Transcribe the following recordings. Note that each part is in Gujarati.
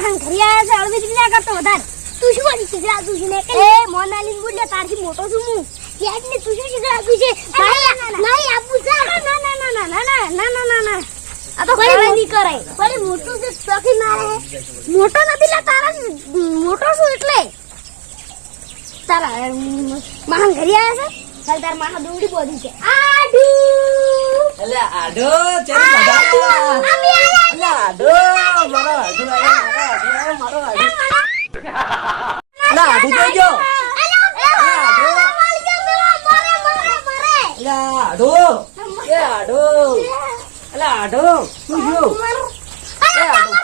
મહાન ઘરે આયા છે અળવી ના કરતો વધારે તું શું બની શીખડા તું ને એ મોનાલી બોલે તારથી મોટો છું હું યાદ ને તું શું શીખડા તું છે નહીં આપું છે ના આ તો કોઈ નહીં કરે કોઈ મોટું છે ચોકી મારે મોટો નથી લા તારા મોટો છું એટલે તારા મહાન ઘરે આયા છે ચાલ તાર માથા દોડી બોધી છે આડુ અલે આડો ચરી બડા અલે આડો મારો આડો મારો આડો ના આડો જોજો અલે આડો એ આડો અલે આડો તું જો એ આડો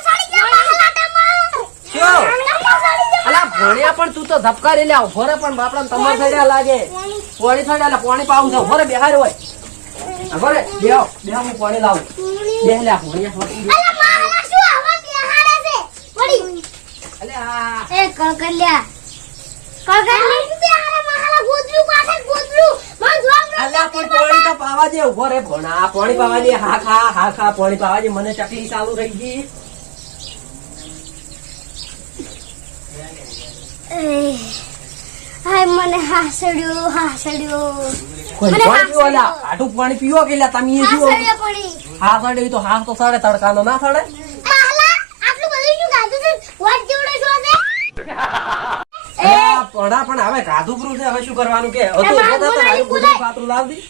શું અલા ભણ્યા પણ તું તો ધબકારી લે ઉભો રે પણ બાપડા તમાર થડ્યા લાગે પાણી થડ્યા એટલે પાણી પાવું છે ઉભો રે બેહાર હોય ઉભો રે બેહો બેહો હું પાણી લાવું બેહ લે ભણ્યા અલે આ એ કળકલિયા કળકલી બેહારે મહાલા ગોદલું કાઠે ગોદલું મન જોમ અલ્યા પણ પાણી તો પાવા દે ઉભો રે ભણા પાણી પાવા દે હા ખા પાણી પાવા દે મને ચકલી ચાલુ રહી ગઈ હાય મને હાસડ્યો કોઈ પાણી પીવો લા આટું પાણી પીવો કે લા તમે એ પીવો હાસડ્યો પડી હા સડે તો હા તો સડે તડકાનો ના સડે મહાલા આટલું બધું શું ગાધું છે વાત જેવડો છો છે અલ્યા પણ હવે ગાધું પ્રૂફ છે હવે શું કરવાનું કે તો તારું ગુદરું ફાતરું લાવ દી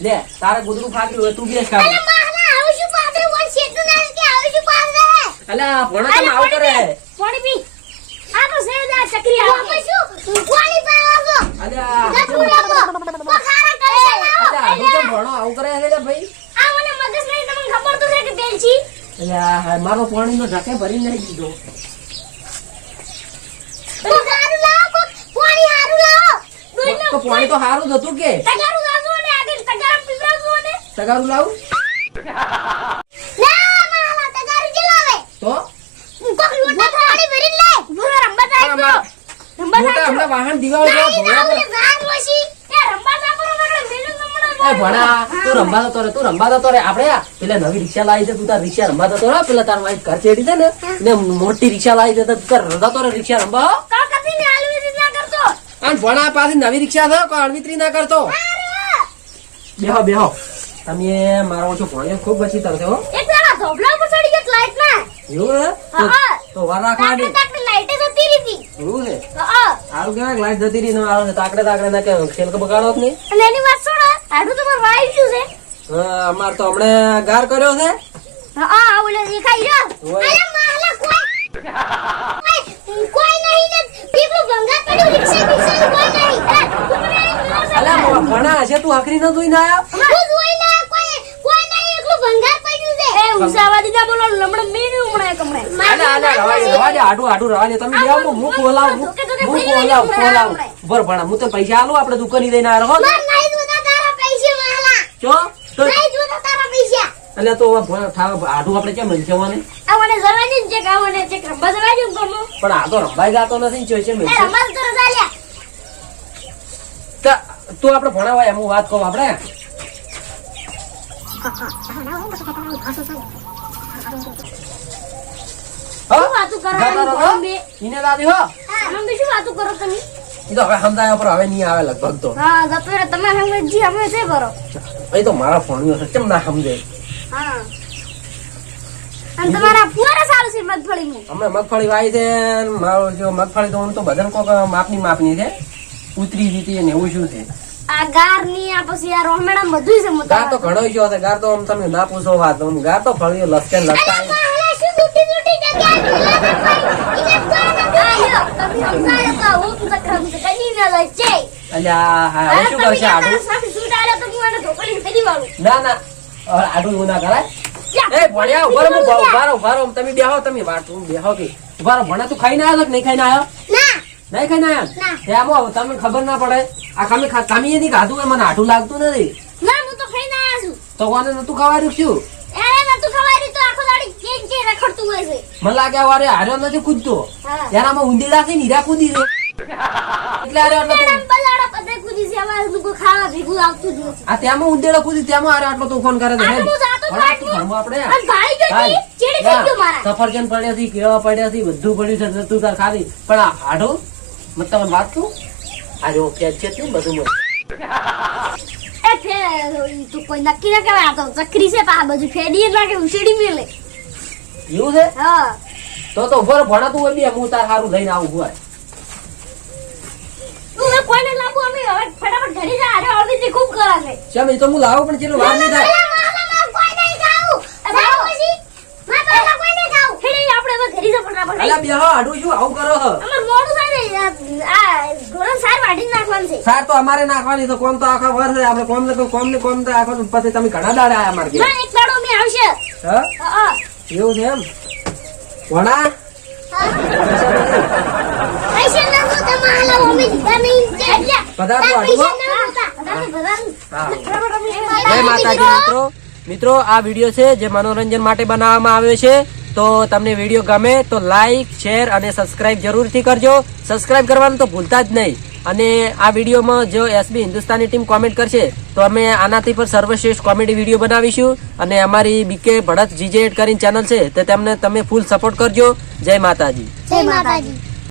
લે તારે ગુદરું ફાતરું હોય તું બેસ કાઢ અરે મહાલા આવું શું પાત્ર બોલ છેતું ના કે આવું શું પાત્ર અલ્યા ભણા તમે આવું કરે પાણી પી આ તો સેદા ચકરી આવે શું પાણી પાવો અલ્યા જતું રાખો બખારા કરે અલ્યા હું તો ભણો આવું કરે છે ભાઈ આ મને મગજ નહીં તમને ખબર તો છે કે બેલછી અલ્યા મારો પાણીનો ઢકે ભરી નહીં દીધો બખારું લાવો પાણી હારું લાવો તો પાણી તો સારું જ હતું કે તગારું લાવો ને આગળ તગારું પીવરાવો ને તગારું લાવું ના માલા તગારું ચલાવે તો કોક લોટા પાણી ભરી લે પૂરા રંબા જાય મોટા હમણાં વાહન દિવાળ જો ભોળા પર એ ભણા તું રંબા જતો રે આપણે પેલા નવી રિક્ષા લાવી છે તું તાર રિક્ષા રંબા જતો રે પેલા તાર વાઈફ ઘર ચેડી છે ને મોટી રિક્ષા લાવી છે તું તાર જતો રે રિક્ષા રંબા અને ભણા પાસે નવી રિક્ષા છે કોઈ અણવિતરી ના કરતો બેહો તમે મારો ઓછો ભણ્યો ખૂબ બચી તરશે હો એવું હે તો વાર રાખવા દે એવું છે સારું કેવાય લાઈટ જતી રહી આવે તાકડે ના કે ખેલ બગાડો જ નહીં અમાર તો હમણે ગાર કર્યો છે અલા ભણા હશે તું આખરી ન જોઈને આયા આડું રવા દે તમે જાઓ હું ખોલાવ બર ભણા હું તો પૈસા આલું આપડે દુકાની લઈને આ રહો ચો તો એટલે તો આડું આપડે કેમ મળશે મને પણ આ તો રંબાઈ ગાતો નથી છે તું આપડે ભણાવાય એમ વાત કહું આપડે ઈને દાદી હો ઈ તો હવે સમજાય પર હવે નહીં આવે લગભગ તો એ તો મારા ફોન છે કેમ ના સમજે હમણાં મગફળી વાવી છે મારો જો મગફળી તો તો બધાને કોક માપની છે ઉતરી જીતી ને એવું શું છે ગાર ની આ પછી આ રોમેડા બધું છે ગાર તો ઘણો જો છે ગાર તો આમ તમે ના પૂછો વાત ગાર તો ફળીઓ લસકે લસકા અલ્યા હા શું કરશે આડું ના આડું એવું ના કરાય એ ભણ્યા ઉભારો તમે બેહો કે ઉભારો ભણા તું ખાઈને આવ્યો કે નહીં ખાઈને આવ્યો નહીં ખાઈને આવ્યા એમ તમને ખબર ના પડે આ તમે એની ખાધું મને આઠું લાગતું નથી તો કોને નતું ખવાયું શું મને લાગે વારે હાર્યો નથી કૂદતો એનામાં ઊંધી લાગી નીરા કૂદી દે એટલે આ તેમાં ઊંધેડો કૂદી તેમાં આટલો તોફાન કરે છે ભણા તું ઘરમાં આપણે અને ભાઈ જો હાલ. ચીડી થઈ ગયો મારા સફરજન પડ્યા છે કેળા પડ્યા છે બધું પડ્યું છે તું તાર ખાધી પણ આ હાડું મત તમને વાત કહું આ જો કે છે તું બધું મને એ તું કોઈ નક્કી ના કહેવાય આ તો ચકરી છે પા બધું ફેડી નાખે ઉછેડી મેલે એવું છે હા તો ઉભો ભણા તું બે હું તાર સારું લઈને આવું હોય તું એ કોઈને લાગુ અમે હવે ફટાફટ ઘરે જા અરે અળવી ખૂબ કરાશે ચમ એ તો હું લાવું પણ ચેટલું વાર નહીં થાય અલા બે હાડું શું આવું કરો છો સાર તો અમારે નાખવાની તો કોમ તો આખા વર્ષ છે આપણે કોમ તો આખો પછી તમે ઘણા દાડા આયા અમારે ઘેર. હા એવું છે એમ ભણા બધા તો હાડું હો? જય માતાજી મિત્રો આ વિડીયો છે જે મનોરંજન માટે બનાવવામાં આવ્યો છે તો તમને વિડીયો ગમે તો લાઈક શેર અને સબસ્ક્રાઇબ જરૂરથી કરજો સબસ્ક્રાઇબ કરવાનું તો ભૂલતા જ નહીં અને આ વિડીયોમાં જો એસબી હિન્દુસ્તાની ટીમ કોમેન્ટ કરશે તો અમે આનાથી પર સર્વશ્રેષ્ઠ કોમેડી વિડીયો બનાવીશું અને અમારી બીકે ભડત જીજે કરીને ચેનલ છે તો તેમને તમે ફૂલ સપોર્ટ કરજો જય માતાજી જય માતાજી.